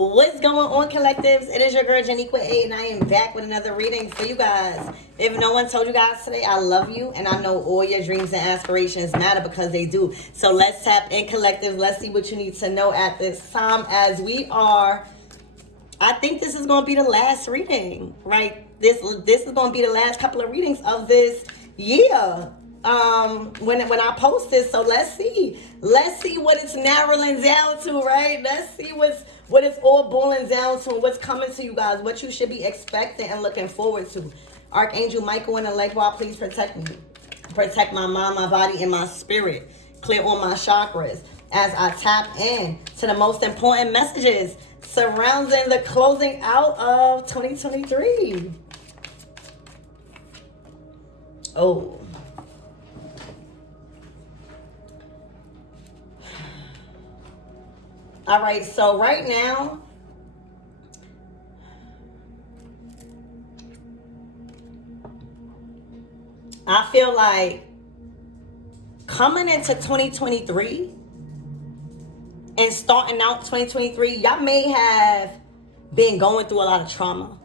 What's going on, collectives? It is your girl Janiqua A, and I am back with another reading for you guys. If no one told you guys today, I love you, and I know all your dreams and aspirations matter because they do. So let's tap in, collective. Let's see what you need to know at this time, as we are. I think this is going to be the last reading, right? This is going to be the last couple of readings of this year. When I post this, so let's see what it's narrowing down to, right? Let's see what it's all boiling down to, and what's coming to you guys, what you should be expecting and looking forward to. Archangel Michael and the Legwa, please protect me, protect my mind, my body, and my spirit. Clear all my chakras as I tap in to the most important messages surrounding the closing out of 2023. Oh. All right, so right now, I feel like coming into 2023 and starting out 2023, y'all may have been going through a lot of trauma.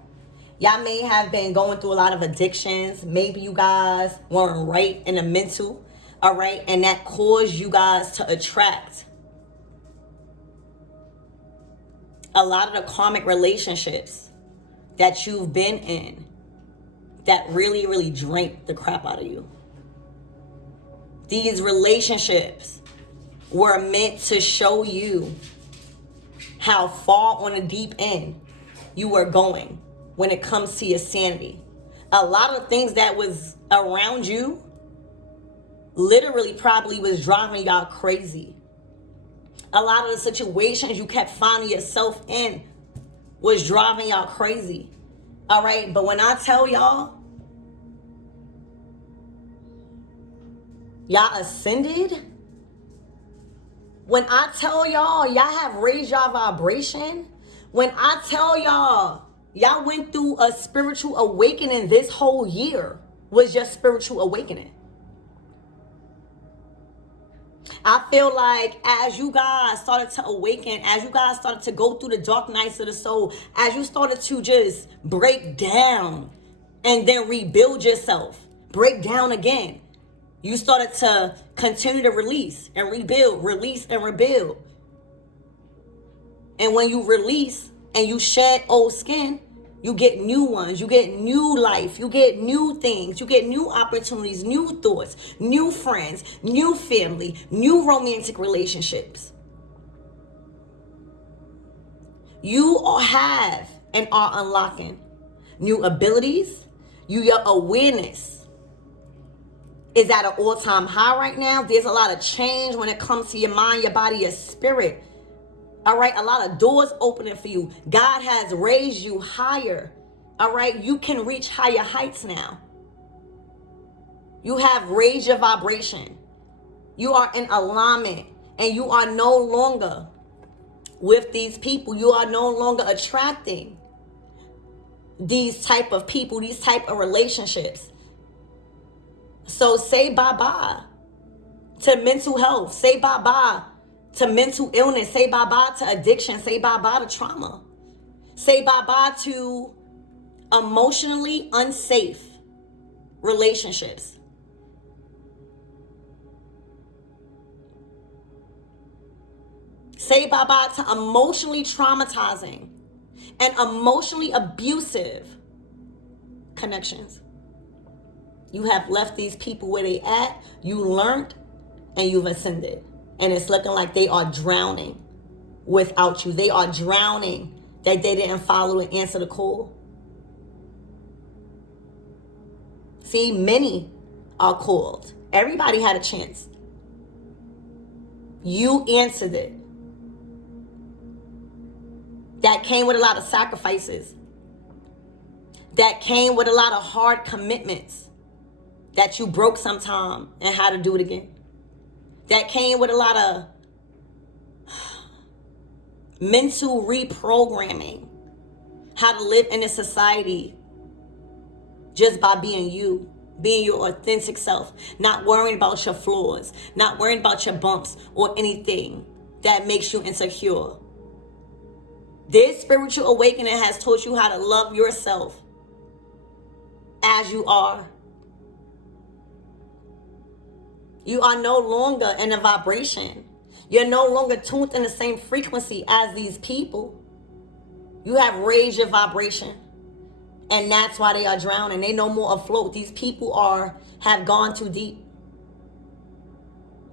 Y'all may have been going through a lot of addictions. Maybe you guys weren't right in the mental, all right? And that caused you guys to attract a lot of the karmic relationships that you've been in that really, really drank the crap out of you. These relationships were meant to show you how far on the deep end you were going when it comes to your sanity. A lot of things that was around you literally probably was driving y'all crazy. A lot of the situations you kept finding yourself in was driving y'all crazy. All right, but when I tell y'all ascended, when I tell y'all have raised y'all vibration, when I tell y'all went through a spiritual awakening, this whole year was just spiritual awakening. I feel like as you guys started to awaken, as you guys started to go through the dark nights of the soul, as you started to just break down and then rebuild yourself, break down again, you started to continue to release and rebuild, release and rebuild. And when you release and you shed old skin, you get new ones, you get new life, you get new things, you get new opportunities, new thoughts, new friends, new family, new romantic relationships. You have and are unlocking new abilities. Your awareness is at an all-time high right now. There's a lot of change when it comes to your mind, your body, your spirit. All right, a lot of doors opening for you. God has raised you higher. All right, you can reach higher heights now. You have raised your vibration. You are in alignment, and you are no longer with these people. You are no longer attracting these type of people, these type of relationships. So say bye-bye to mental health. Say bye-bye to mental illness. Say bye-bye to addiction. Say bye-bye to trauma. Say bye-bye to emotionally unsafe relationships. Say bye-bye to emotionally traumatizing and emotionally abusive connections. You have left these people where they at. You learned and you've ascended. And it's looking like they are drowning without you. They are drowning that they didn't follow and answer the call. See, many are called. Everybody had a chance. You answered it. That came with a lot of sacrifices. That came with a lot of hard commitments that you broke sometime and had to do it again. That came with a lot of mental reprogramming, how to live in a society just by being you, being your authentic self, not worrying about your flaws, not worrying about your bumps or anything that makes you insecure. This spiritual awakening has taught you how to love yourself as you are. You are no longer in a vibration. You're no longer tuned in the same frequency as these people. You have raised your vibration. And that's why they are drowning. They no more afloat. These people have gone too deep.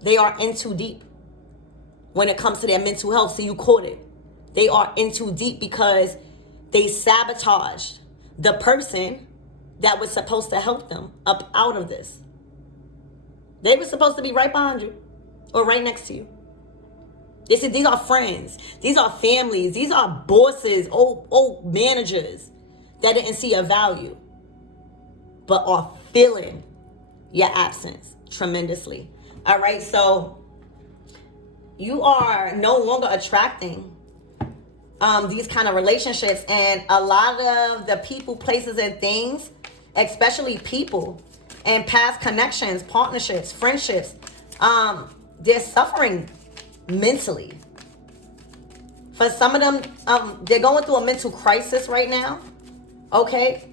They are in too deep when it comes to their mental health. So you caught it. They are in too deep because they sabotaged the person that was supposed to help them up out of this. They were supposed to be right behind you or right next to you. These are friends. These are families. These are bosses, old managers that didn't see a value, but are feeling your absence tremendously. All right, so you are no longer attracting these kind of relationships, and a lot of the people, places, and things, especially people and past connections, partnerships, friendships, they're suffering mentally. For some of them, they're going through a mental crisis right now. Okay,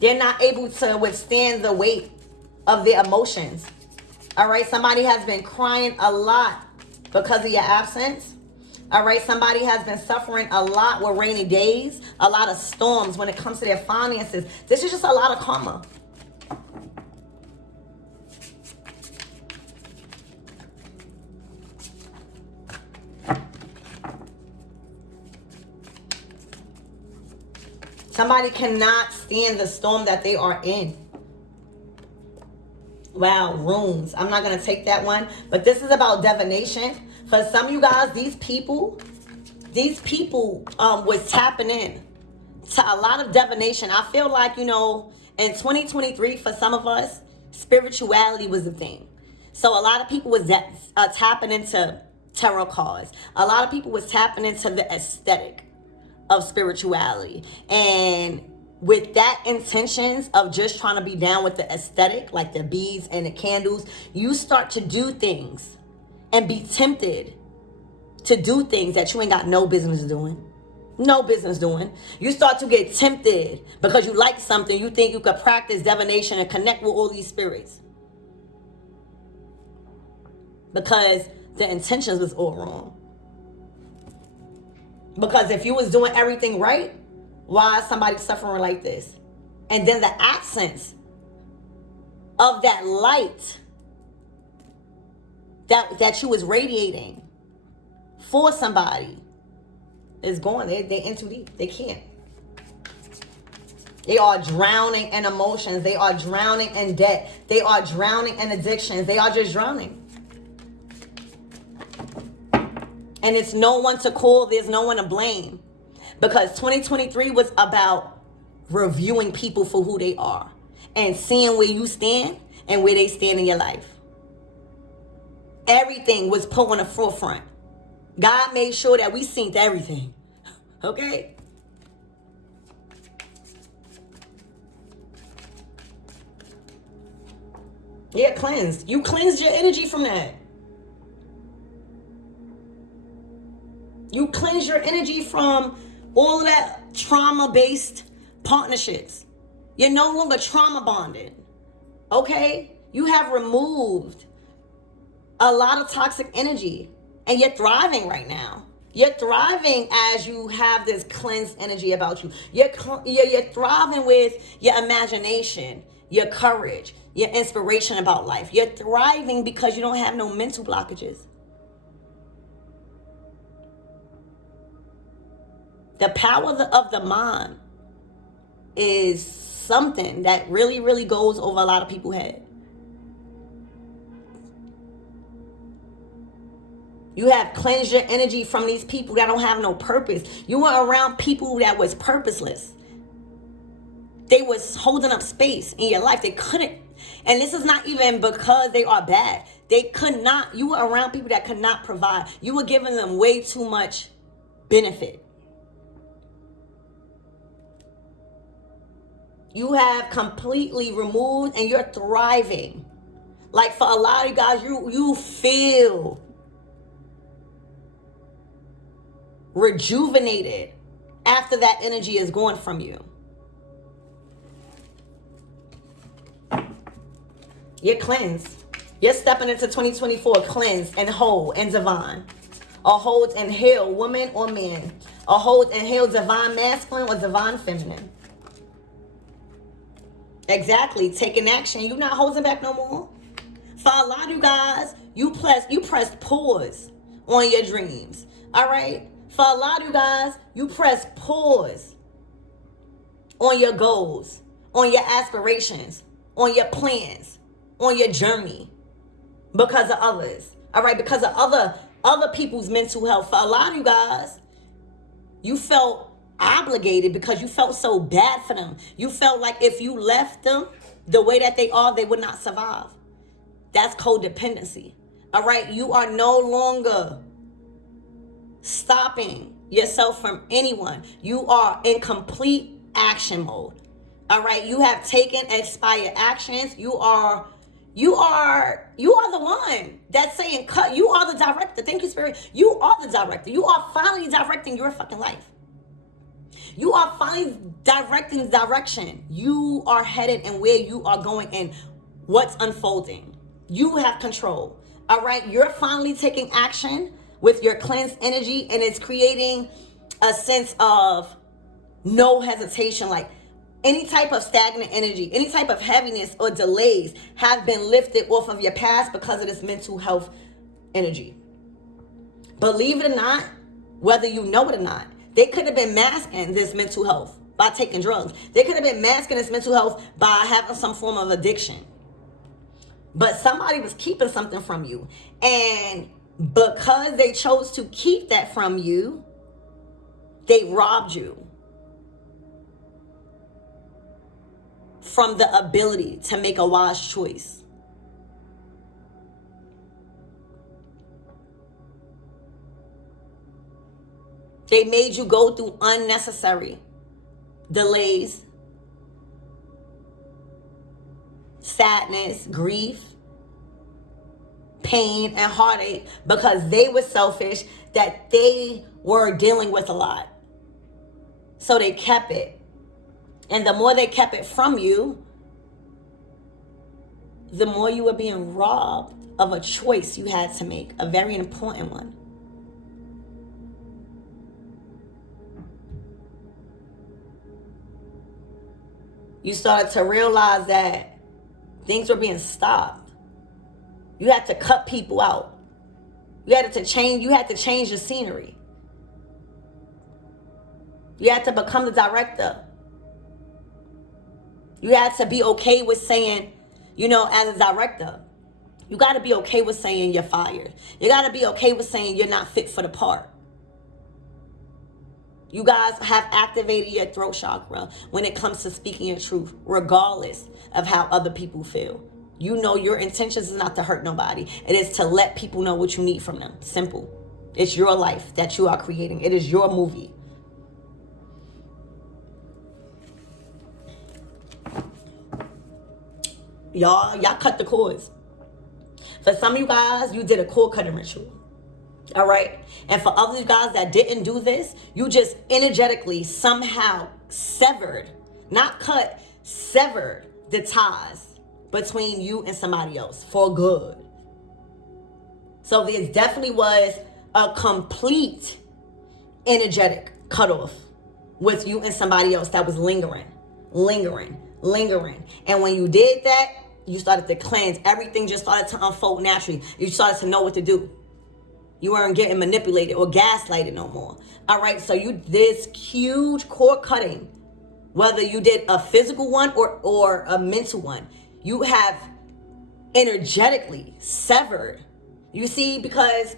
they're not able to withstand the weight of their emotions. All right, somebody has been crying a lot because of your absence. All right, somebody has been suffering a lot with rainy days, a lot of storms when it comes to their finances. This is just a lot of karma. Somebody cannot stand the storm that they are in. Wow, runes. I'm not going to take that one. But this is about divination. For some of you guys, these people was tapping in to a lot of divination. I feel like, in 2023, for some of us, spirituality was the thing. So a lot of people was tapping into tarot cards. A lot of people was tapping into the aesthetic of spirituality, and with that intentions of just trying to be down with the aesthetic, like the beads and the candles, you start to do things and be tempted to do things that you ain't got no business doing. No business doing. You start to get tempted because you like something. You think you could practice divination and connect with all these spirits because the intentions was all wrong. Because if you was doing everything right, why is somebody suffering like this? And then the absence of that light that you was radiating for somebody is gone. They're in too deep. They can't. They are drowning in emotions. They are drowning in debt. They are drowning in addictions. They are just drowning. And it's no one to call. There's no one to blame. Because 2023 was about reviewing people for who they are. And seeing where you stand and where they stand in your life. Everything was put on the forefront. God made sure that we synced everything. Okay? Yeah, cleansed. You cleansed your energy from that. You cleanse your energy from all of that trauma-based partnerships. You're no longer trauma bonded. Okay? You have removed a lot of toxic energy. And you're thriving right now. You're thriving as you have this cleansed energy about you. You're thriving with your imagination, your courage, your inspiration about life. You're thriving because you don't have no mental blockages. The power of the mind is something that really, really goes over a lot of people's head. You have cleansed your energy from these people that don't have no purpose. You were around people that was purposeless. They was holding up space in your life. They couldn't. And this is not even because they are bad. They could not. You were around people that could not provide. You were giving them way too much benefit. You have completely removed and you're thriving. Like for a lot of you guys, you feel rejuvenated after that energy is gone from you. You're cleansed. You're stepping into 2024 cleansed and whole and divine. A whole and healed woman or man. A whole and healed divine masculine or divine feminine. Exactly. Taking action. You're not holding back no more. For a lot of you guys, you pressed pause on your dreams. All right? For a lot of you guys, you press pause on your goals, on your aspirations, on your plans, on your journey because of others. All right? Because of other people's mental health. For a lot of you guys, you felt obligated because you felt so bad for them. You felt like if you left them the way that they are, they would not survive. That's codependency. All right? You are no longer stopping yourself from anyone. You are in complete action mode. All right? You have taken expired actions. You are the one that's saying cut. You are the director. Thank you, Spirit. You are the director. You are finally directing your fucking life. You are finally directing direction. You are headed and where you are going and what's unfolding. You have control. All right? You're finally taking action with your cleansed energy, and it's creating a sense of no hesitation. Like any type of stagnant energy, any type of heaviness or delays have been lifted off of your past because of this mental health energy. Believe it or not, whether you know it or not, they could have been masking this mental health by taking drugs. They could have been masking this mental health by having some form of addiction. But somebody was keeping something from you. And because they chose to keep that from you, they robbed you from the ability to make a wise choice. They made you go through unnecessary delays, sadness, grief, pain, and heartache because they were selfish, that they were dealing with a lot. So they kept it. And the more they kept it from you, the more you were being robbed of a choice you had to make, a very important one. You started to realize that things were being stopped. You had to cut people out. You had to change the scenery. You had to become the director. You had to be okay with saying, as a director, you got to be okay with saying you're fired. You got to be okay with saying you're not fit for the part. You guys have activated your throat chakra when it comes to speaking your truth, regardless of how other people feel. You know your intentions is not to hurt nobody. It is to let people know what you need from them. Simple. It's your life that you are creating. It is your movie. Y'all cut the cords. For some of you guys, you did a cord cutting ritual. All right? And for other guys that didn't do this, you just energetically somehow severed, not cut, severed the ties between you and somebody else for good. So there definitely was a complete energetic cutoff with you and somebody else that was lingering. And when you did that, you started to cleanse. Everything just started to unfold naturally. You started to know what to do. You weren't getting manipulated or gaslighted no more. All right, so this huge cord cutting, whether you did a physical one or a mental one, you have energetically severed. You see, because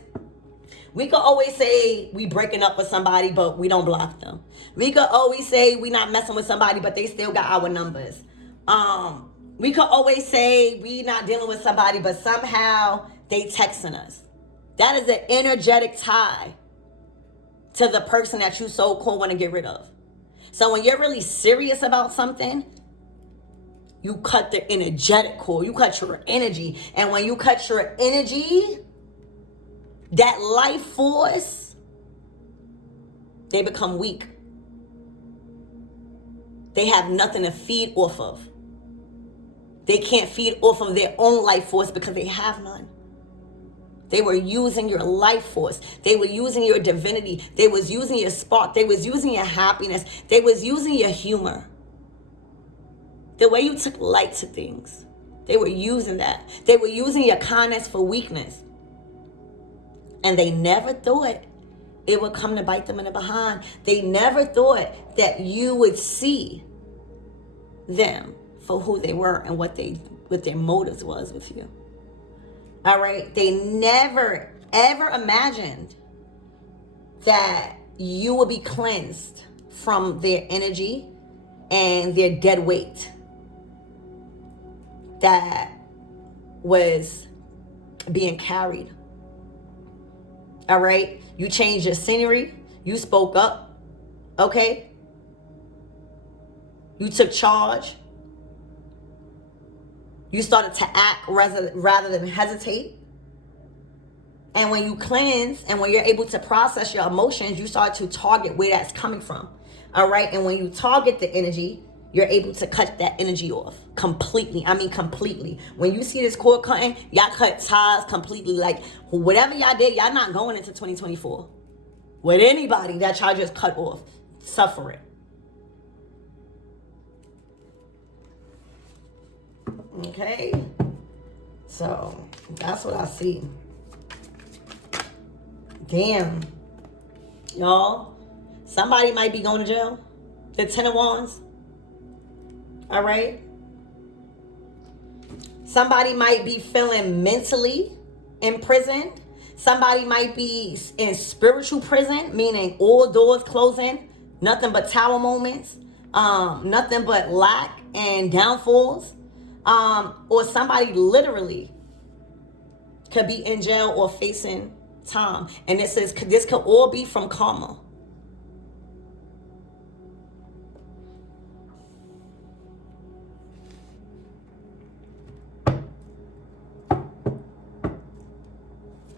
we could always say we breaking up with somebody, but we don't block them. We could always say we not messing with somebody, but they still got our numbers. We could always say we not dealing with somebody, but somehow they texting us. That is an energetic tie to the person that you so-called want to get rid of. So when you're really serious about something, you cut the energetic cord. You cut your energy. And when you cut your energy, that life force They become weak. They have nothing to feed off of. They can't feed off of their own life force because they have none. They were using your life force. They were using your divinity. They was using your spark. They was using your happiness. They was using your humor. The way you took light to things. They were using that. They were using your kindness for weakness. And they never thought it would come to bite them in the behind. They never thought that you would see them for who they were and what their motives was with you. All right? They never, ever imagined that you would be cleansed from their energy and their dead weight that was being carried. All right? You changed your scenery. You spoke up. Okay? You took charge. You started to act rather than hesitate. And when you cleanse and when you're able to process your emotions, you start to target where that's coming from. All right? And when you target the energy, you're able to cut that energy off completely. I mean, completely. When you see this cord cutting, y'all cut ties completely. Like, whatever y'all did, y'all not going into 2024 with anybody that y'all just cut off. Suffering. Okay? So, that's what I see. Damn. Y'all, somebody might be going to jail. The 10 of Wands. All right? Somebody might be feeling mentally imprisoned. Somebody might be in spiritual prison, meaning all doors closing, nothing but tower moments, nothing but lack and downfalls. Or somebody literally could be in jail or facing time. And this could all be from karma.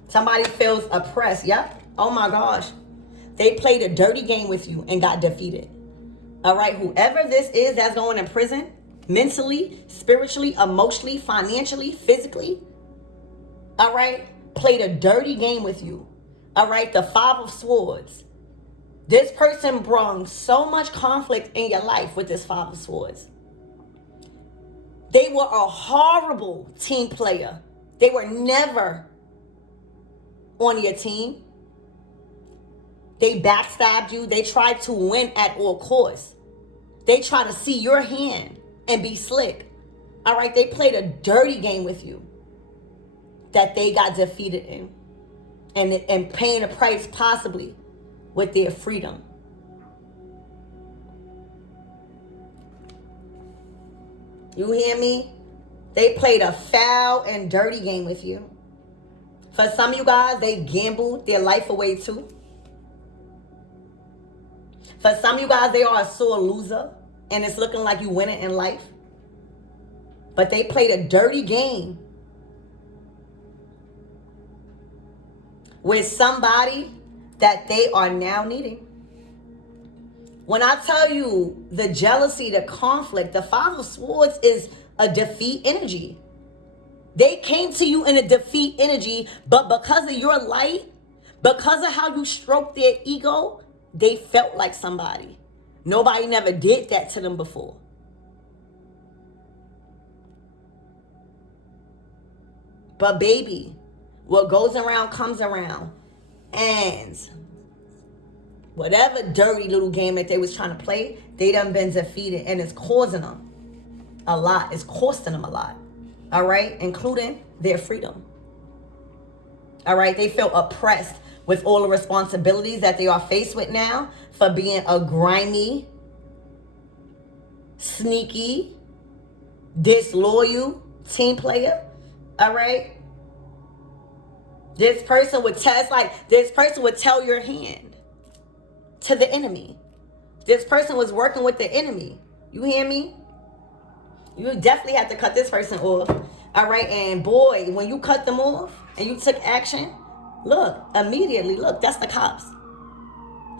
Somebody feels oppressed. Yep. Oh my gosh. They played a dirty game with you and got defeated. All right. Whoever this is that's going in prison, mentally, spiritually, emotionally, financially, physically, all right, played a dirty game with you. All right. The 5 of Swords. This person brought so much conflict in your life with this 5 of Swords. They were a horrible team player. They were never on your team. They backstabbed you. They tried to win at all costs. They tried to see your hand and be slick. All right, they played a dirty game with you that they got defeated in, and paying a price possibly with their freedom. You hear me? They played a foul and dirty game with you. For some of you guys, they gambled their life away too. For some of you guys, they are a sore loser and it's looking like you winning in life. But they played a dirty game with somebody that they are now needing. When I tell you the jealousy, the conflict, the 5 of Swords is a defeat energy. They came to you in a defeat energy, but because of your light, because of how you stroked their ego, they felt like somebody. Nobody never did that to them before. But baby, what goes around comes around. And whatever dirty little game that they was trying to play, they done been defeated, and it's causing them a lot. It's costing them a lot. All right, including their freedom. All right, they feel oppressed with all the responsibilities that they are faced with now for being a grimy, sneaky, disloyal team player. All right, this person would tell your hand to the enemy. This person was working with the enemy. You hear me? You definitely have to cut this person off. All right. And boy, when you cut them off and you took action, look, immediately, look, that's the cops.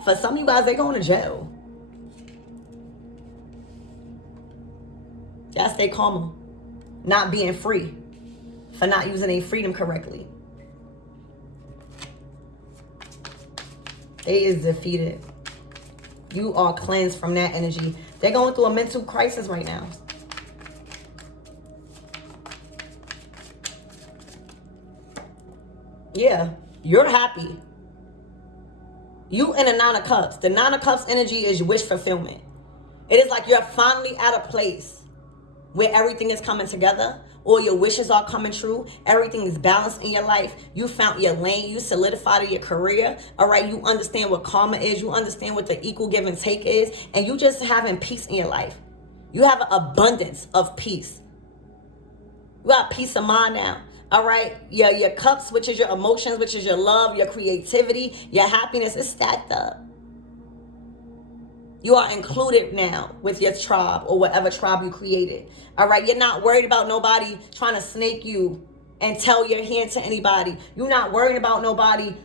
For some of you guys, they're going to jail. That's their karma. Not being free. For not using their freedom correctly. They is defeated. You are cleansed from that energy. They're going through a mental crisis right now. Yeah, you're happy. You in a Nine of Cups. The Nine of Cups energy is wish fulfillment. It is like you're finally at a place where everything is coming together. All your wishes are coming true. Everything is balanced in your life. You found your lane. You solidified your career. All right. You understand what karma is. You understand what the equal give and take is. And you just having peace in your life. You have an abundance of peace. You got peace of mind now. All right. Your cups, which is your emotions, which is your love, your creativity, your happiness, is stacked up. You are included now with your tribe or whatever tribe you created. All right. You're not worried about nobody trying to snake you and tell your hand to anybody. You're not worried about nobody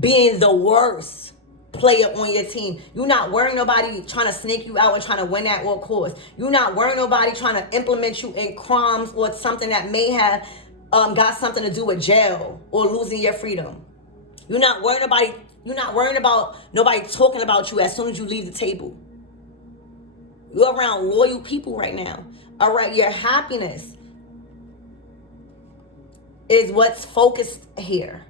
being the worst player on your team. You're not worrying nobody trying to snake you out and trying to win at all costs. You're not worrying nobody trying to implement you in crimes or something that may have got something to do with jail or losing your freedom. You're not worrying about nobody talking about you as soon as you leave the table. You're around loyal people right now. All right, your happiness is what's focused here.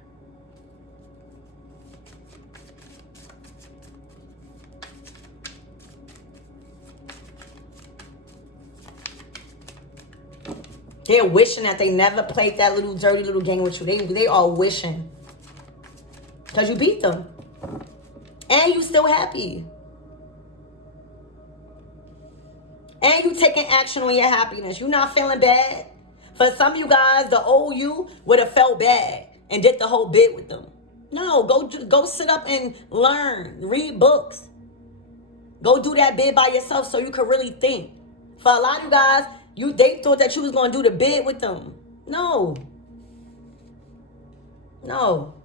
They're wishing that they never played that little dirty little game with you. They are wishing. Because you beat them. And you still happy. And you taking action on your happiness. You're not feeling bad. For some of you guys, the old you would have felt bad and did the whole bit with them. No, go sit up and learn. Read books. Go do that bid by yourself so you can really think. For a lot of you guys, they thought that you was going to do the bid with them. No. No.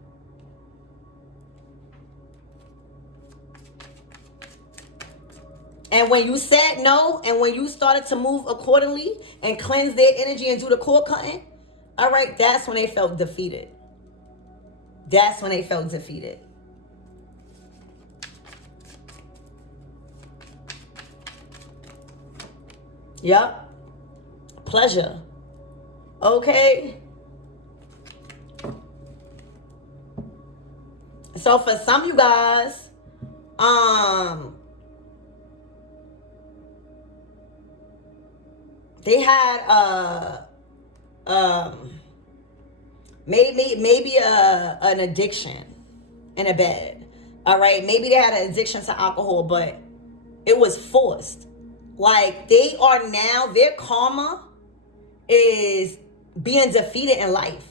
And when you said no, and when you started to move accordingly and cleanse their energy and do the cord cutting, all right, that's when they felt defeated. That's when they felt defeated. Yep. Pleasure. Okay. So for some of you guys, they had maybe an addiction in a bed. All right, maybe they had an addiction to alcohol, but it was forced. Like they are now, their karma is being defeated in life.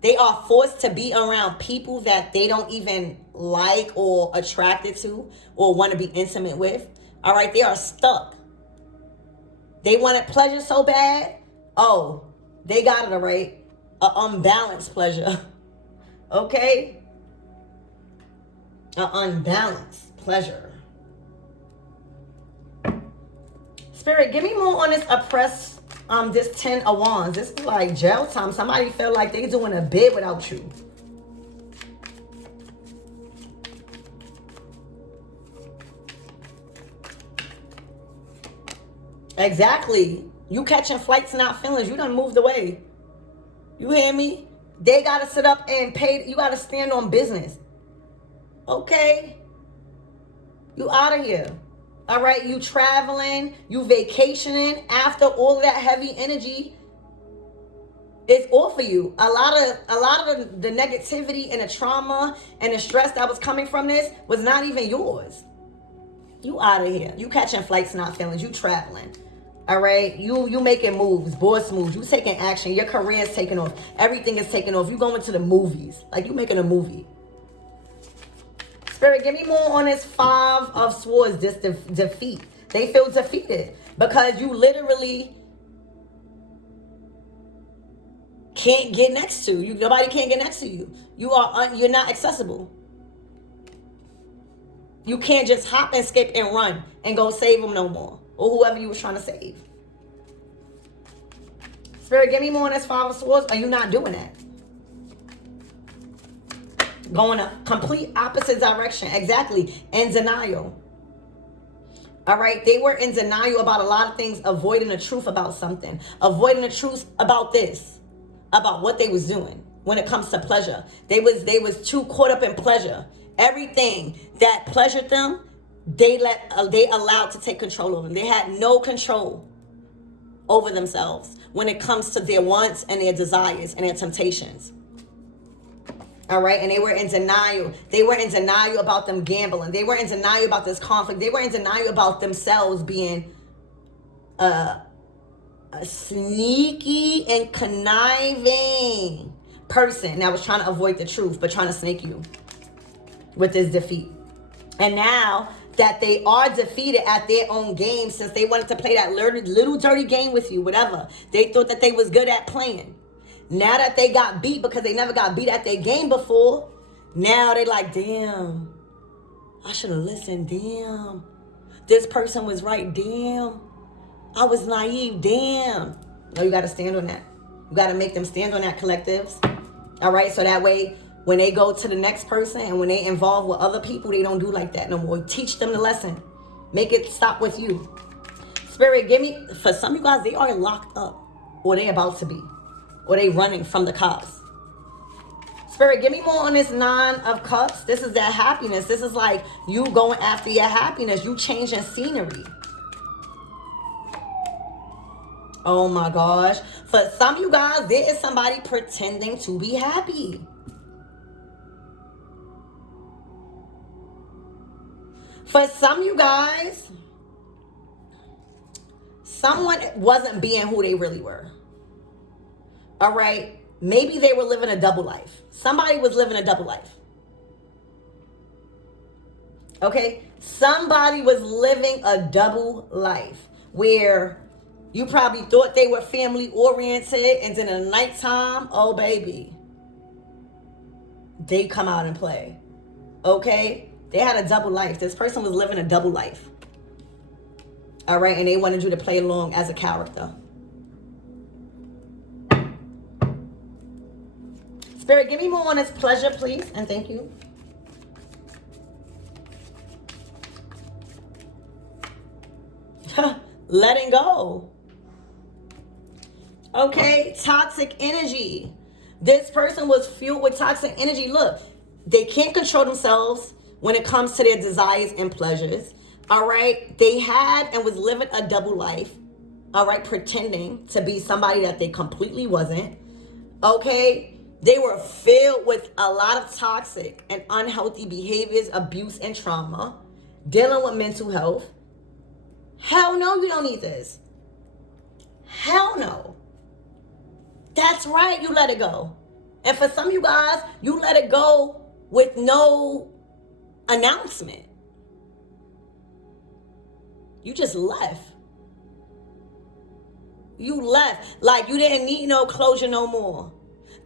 They are forced to be around people that they don't even like or attracted to or want to be intimate with. All right, they are stuck. They wanted pleasure so bad. Oh, they got it, all right. An unbalanced pleasure. Okay? An unbalanced pleasure. Spirit, give me more on this oppressed, this 10 of Wands. This is like jail time. Somebody felt like they doing a bid without you. Exactly. You catching flights, not feelings. You done moved away. You hear me? They got to sit up and pay. You got to stand on business. Okay? You out of here. All right? You traveling. You vacationing. After all that heavy energy is off of you. A lot of the negativity and the trauma and the stress that was coming from this was not even yours. You out of here. You catching flights, not feelings. You traveling. All right, you making moves, boss moves. You taking action. Your career is taking off. Everything is taking off. You going to the movies, like you making a movie. Spirit, give me more on this 5 of Swords. This defeat. They feel defeated because you literally can't get next to you. Nobody can't get next to you. You're not accessible. You can't just hop and skip and run and go save them no more. Or whoever you was trying to save. Spirit, give me more on this Five of Swords. Are you not doing that? Going a complete opposite direction. Exactly. In denial. All right. They were in denial about a lot of things. Avoiding the truth about something. Avoiding the truth about this. About what they was doing when it comes to pleasure. They was too caught up in pleasure. Everything that pleasured them, they allowed to take control of them. They had no control over themselves when it comes to their wants and their desires and their temptations. All right. And they were in denial. They were in denial about them gambling. They were in denial about this conflict. They were in denial about themselves being a sneaky and conniving person that was trying to avoid the truth, but trying to snake you with this defeat. And now that they are defeated at their own game, since they wanted to play that little dirty game with you, whatever, they thought that they was good at playing. Now that they got beat because they never got beat at their game before, now they like, damn, I should have listened. Damn, this person was right. Damn, I was naive. Damn. No, you got to stand on that. You got to make them stand on that, collectives. All right, so that way, when they go to the next person and when they involve with other people, they don't do like that no more. Teach them the lesson. Make it stop with you. Spirit, give me, for some of you guys, they are locked up, or they about to be, or they running from the cops. Spirit, give me more on this Nine of Cups. This is that happiness. This is like you going after your happiness. You changing scenery. Oh my gosh. For some of you guys, there is somebody pretending to be happy. For some of you guys, someone wasn't being who they really were. All right? Maybe they were living a double life. Somebody was living a double life. Okay? Somebody was living a double life where you probably thought they were family oriented, and then in the nighttime, oh baby, they come out and play. Okay? They had a double life. This person was living a double life. All right? And they wanted you to play along as a character. Spirit, give me more on this pleasure, please. And thank you. Letting go. Okay? Toxic energy. This person was fueled with toxic energy. Look, they can't control themselves when it comes to their desires and pleasures. All right? They had and was living a double life. All right? Pretending to be somebody that they completely wasn't. Okay? They were filled with a lot of toxic and unhealthy behaviors, abuse, and trauma. Dealing with mental health. Hell no, you don't need this. Hell no. That's right, you let it go. And for some of you guys, you let it go with no announcement. You just left. You left. Like you didn't need no closure no more.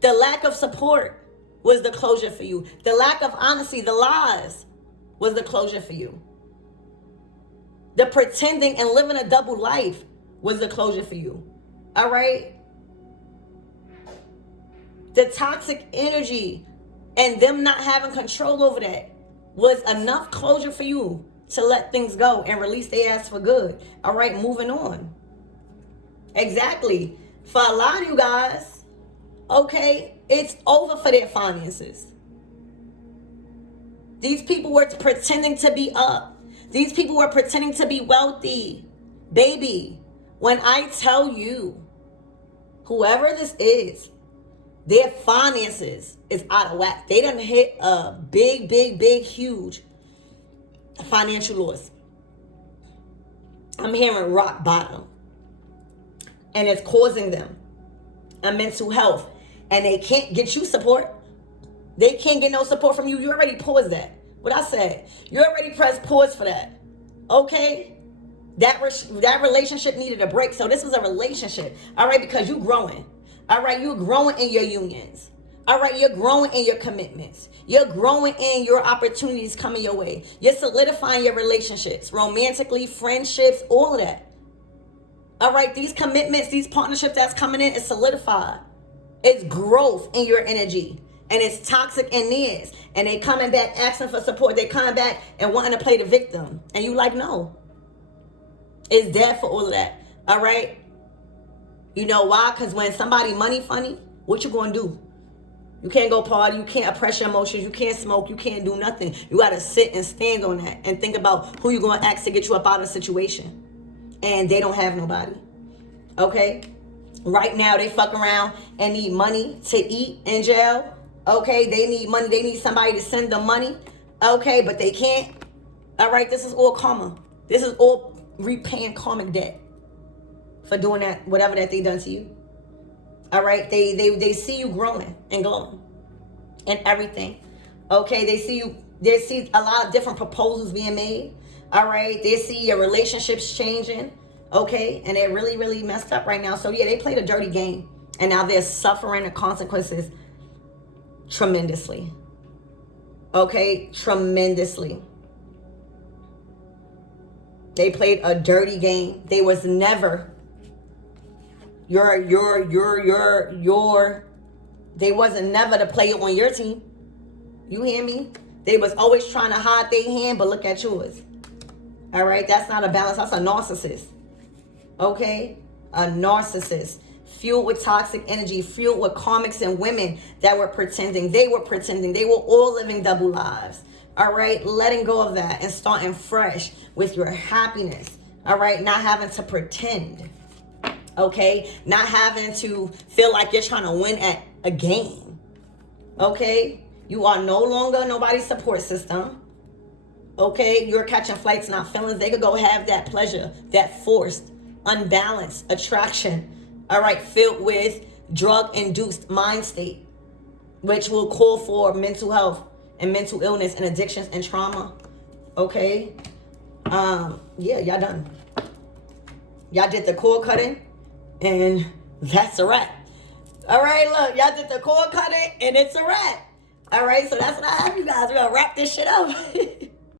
The lack of support was the closure for you. The lack of honesty, the lies, was the closure for you. The pretending and living a double life was the closure for you. All right? The toxic energy and them not having control over that was enough closure for you to let things go and release their ass for good. All right, moving on. Exactly. For a lot of you guys, okay, it's over for their finances. These people were pretending to be up. These people were pretending to be wealthy. Baby, when I tell you, whoever this is, their finances is out of whack. They done hit a big, huge financial loss. I'm hearing rock bottom. And it's causing them a mental health. And they can't get you support. They can't get no support from you. You already paused that. What I said. You already pressed pause for that. Okay? That relationship needed a break. So this was a relationship. All right? Because you growing. All right? You're growing in your unions. All right, you're growing in your commitments. You're growing in your opportunities coming your way. You're solidifying your relationships, romantically, friendships, all of that. All right, these commitments, these partnerships that's coming in is solidified. It's growth in your energy. And it's toxic in theirs. And they coming back asking for support. They coming back and wanting to play the victim. And you like, no. It's dead for all of that. All right? You know why? Because when somebody money funny, what you going to do? You can't go party. You can't oppress your emotions. You can't smoke. You can't do nothing. You got to sit and stand on that and think about who you're going to ask to get you up out of the situation. And they don't have nobody. Okay? Right now, they fuck around and need money to eat in jail. Okay? They need money. They need somebody to send them money. Okay? But they can't. All right? This is all karma. This is all repaying karmic debt for doing that, whatever that they done to you. All right? They see you growing and glowing and everything. Okay? They see a lot of different proposals being made. All right? They see your relationships changing. Okay? And they're really, really messed up right now. So yeah, they played a dirty game. And now they're suffering the consequences tremendously. Okay? Tremendously. They played a dirty game. They was never they wasn't never to play it on your team. You hear me? They was always trying to hide their hand, but look at yours. All right? That's not a balance. That's a narcissist. Okay? A narcissist. Fueled with toxic energy. Fueled with karmics and women that were pretending. They were pretending. They were all living double lives. All right? Letting go of that and starting fresh with your happiness. All right? Not having to pretend. Okay? Not having to feel like you're trying to win at a game. Okay? You are no longer nobody's support system. Okay? You're catching flights, not feelings. They could go have that pleasure, that forced, unbalanced attraction. All right? Filled with drug-induced mind state, which will call for mental health and mental illness and addictions and trauma. Okay? Yeah, y'all done. Y'all did the cord cutting. And that's a wrap. All right, look, y'all did the cord cutting, and it's a wrap. All right, so that's what I have, you guys. We're going to wrap this shit up.